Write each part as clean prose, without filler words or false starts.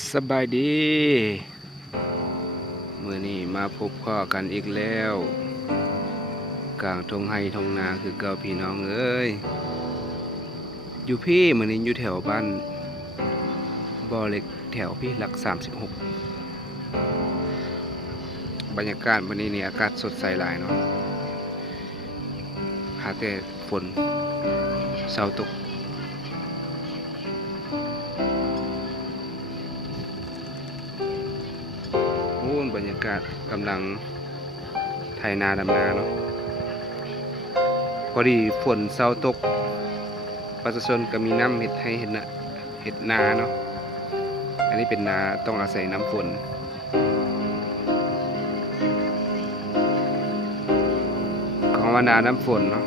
สบายดีมื้อนี้มาพบพ่อกันอีกแล้วกลางทงไห้ทงนาคือเก่าพี่น้องเอ้ยอยู่พี่มื้อนี้อยู่แถวบ้านบ่อเล็กแถวพี่หลัก36บรรยากาศวันนี้นี่อากาศสดใสหลายเนาะหาแต่ฝนเสาตกบรรยากาศกำลังไถนาดำนาเนาะพอดีฝนเศร้าตกประชาชนก็มีน้ำเห็ดให้เห็ดนาเนาะอันนี้เป็นนาต้องอาศัยน้ำฝนของว่านาน้ำฝนเนาะ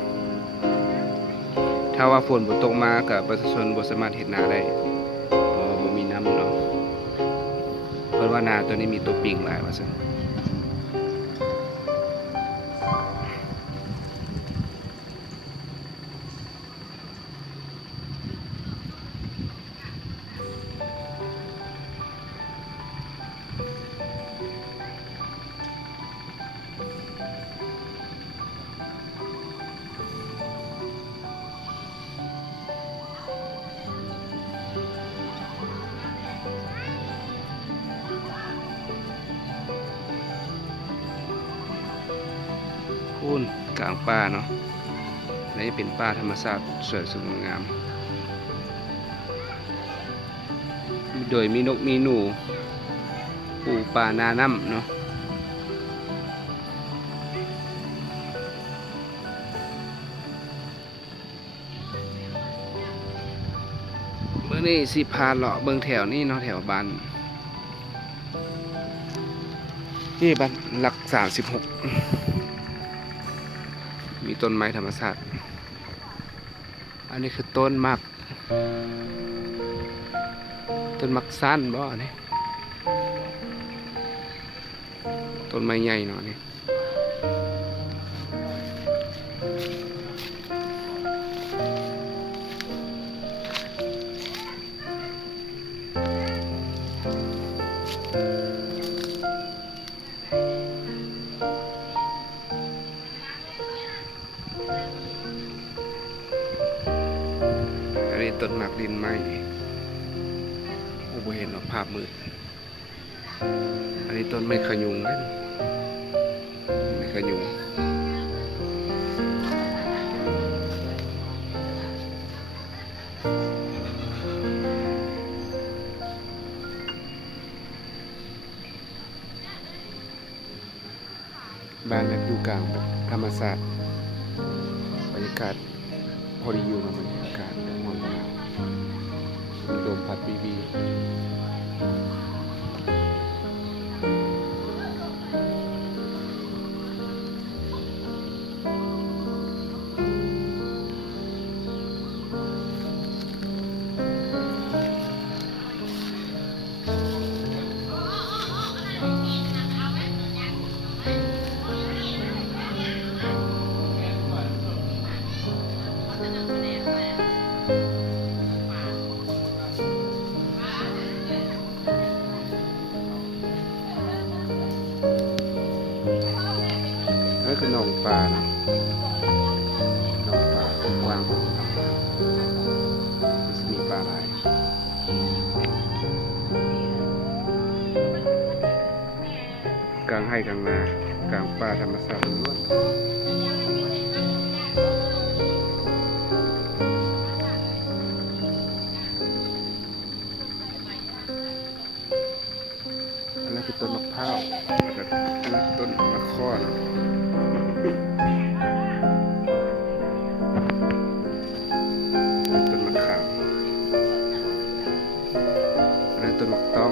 ถ้าว่าฝนบ่ตกมากับประชาชนบ่สามารถเห็ดนาได้เพราะว่าบ่มีน้ำเนาะเพราะว่านาตัวนี้มีตัวปิงหลายว่าซั่นพูนกลางป่าเนาะนี่เป็นป่าธรรมชาติสวยสดงามโดยมีนกมีหนูปูปลานาน้ำเนาะเมื่อนี้สิพาเลาะเบิ่งแถวนี้เนาะแถวบ้านนี่บ้านหลัก36มีต้นไม้ธรรมชาติอันนี้คือต้นมักสั้นบ่นี่ต้นไม้ใหญ่เนาะนี่อันนี้ต้นหมากดินไม้โอ้โหเห็นหรอกภาพมืดอันนี้ต้นไม้ขยุงนะไม้ขยุงบ้านแบบอยู่กลางแบบธรรมศาสตร์บรรยากาศพอดีอยู่นะบรรยากาศแบบมองมามีลมพัดบีนั่นคือหนองปลานะหนองปลากว้างมีปลาหลายกลางให้กลางนากลางป่าธรรมชาติล้วนอันนั้นคือต้นมะพร้าวอันนั้นคือต้นมะข้อนะต้นมะขามอันนั้นต้นมะต้อง